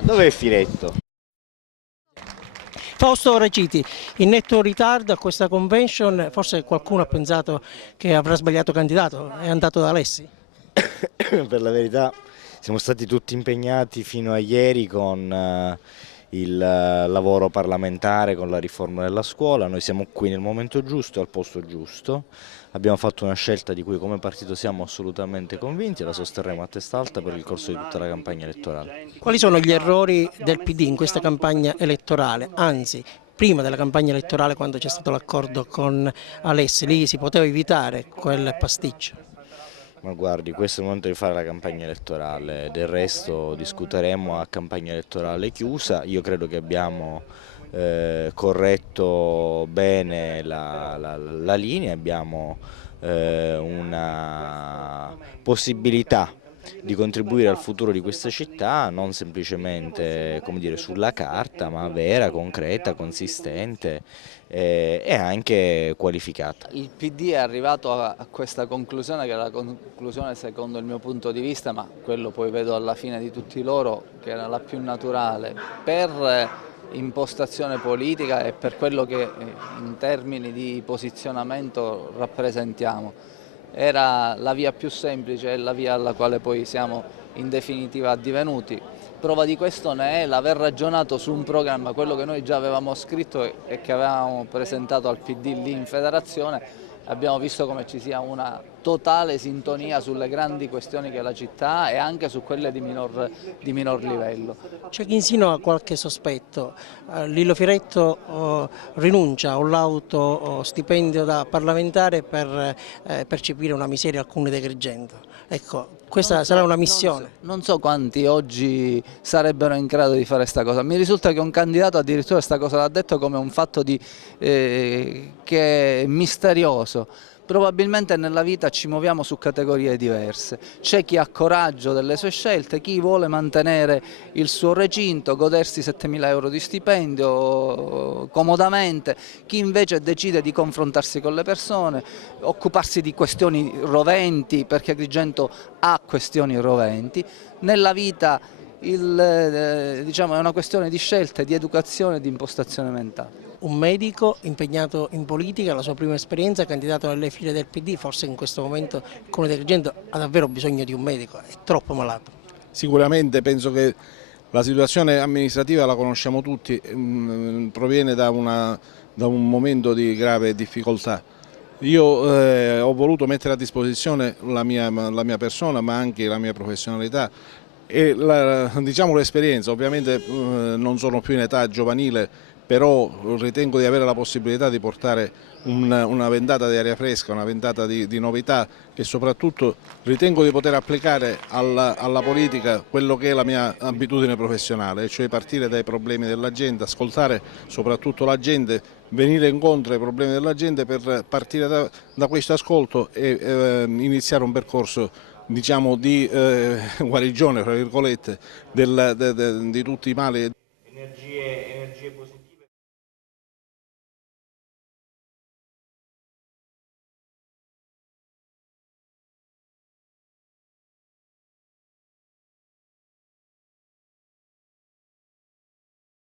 Dov'è Filetto? Fausto Raciti, in netto ritardo a questa convention, forse qualcuno ha pensato che avrà sbagliato candidato, è andato da Alessi. Per la verità siamo stati tutti impegnati fino a ieri con il lavoro parlamentare, con la riforma della scuola. Noi siamo qui nel momento giusto, al posto giusto. Abbiamo fatto una scelta di cui come partito siamo assolutamente convinti e la sosterremo a testa alta per il corso di tutta la campagna elettorale. Quali sono gli errori del PD in questa campagna elettorale? Anzi, prima della campagna elettorale, quando c'è stato l'accordo con Alessi, lì si poteva evitare quel pasticcio. Ma guardi, questo è il momento di fare la campagna elettorale, del resto discuteremo a campagna elettorale chiusa. Io credo che abbiamo corretto bene la linea, abbiamo una possibilità di contribuire al futuro di questa città, non semplicemente come dire, sulla carta, ma vera, concreta, consistente e anche qualificata. Il PD è arrivato a questa conclusione, che è la conclusione secondo il mio punto di vista, ma quello poi vedo alla fine di tutti loro, che era la più naturale, per impostazione politica e per quello che in termini di posizionamento rappresentiamo. Era la via più semplice e la via alla quale poi siamo in definitiva addivenuti. Prova di questo ne è l'aver ragionato su un programma, quello che noi già avevamo scritto e che avevamo presentato al PD lì in federazione. Abbiamo visto come ci sia una totale sintonia sulle grandi questioni che la città ha e anche su quelle di minor livello. C'è chi insinua qualche sospetto. Lillo Firetto rinuncia a un lauto stipendio da parlamentare per percepire una miseria al Comune di Agrigento. Ecco, questa sarà una missione. Non so quanti oggi sarebbero in grado di fare questa cosa. Mi risulta che un candidato addirittura questa cosa l'ha detto come un fatto che è misterioso. Probabilmente nella vita ci muoviamo su categorie diverse. C'è chi ha coraggio delle sue scelte, chi vuole mantenere il suo recinto, godersi 7.000 euro di stipendio comodamente, chi invece decide di confrontarsi con le persone, occuparsi di questioni roventi, perché Agrigento ha questioni roventi. Nella vita diciamo, è una questione di scelte, di educazione e di impostazione mentale. Un medico impegnato in politica, la sua prima esperienza, candidato nelle file del PD, forse in questo momento il Comune di Agrigento ha davvero bisogno di un medico, è troppo malato. Sicuramente penso che la situazione amministrativa la conosciamo tutti, proviene da un momento di grave difficoltà. Io ho voluto mettere a disposizione la mia persona ma anche la mia professionalità e diciamo, l'esperienza. Ovviamente non sono più in età giovanile, però ritengo di avere la possibilità di portare una ventata di aria fresca, una ventata di novità e soprattutto ritengo di poter applicare alla politica quello che è la mia abitudine professionale, cioè partire dai problemi della gente, ascoltare soprattutto la gente, venire incontro ai problemi della gente per partire da questo ascolto e iniziare un percorso, diciamo, di guarigione, fra virgolette, di tutti i mali.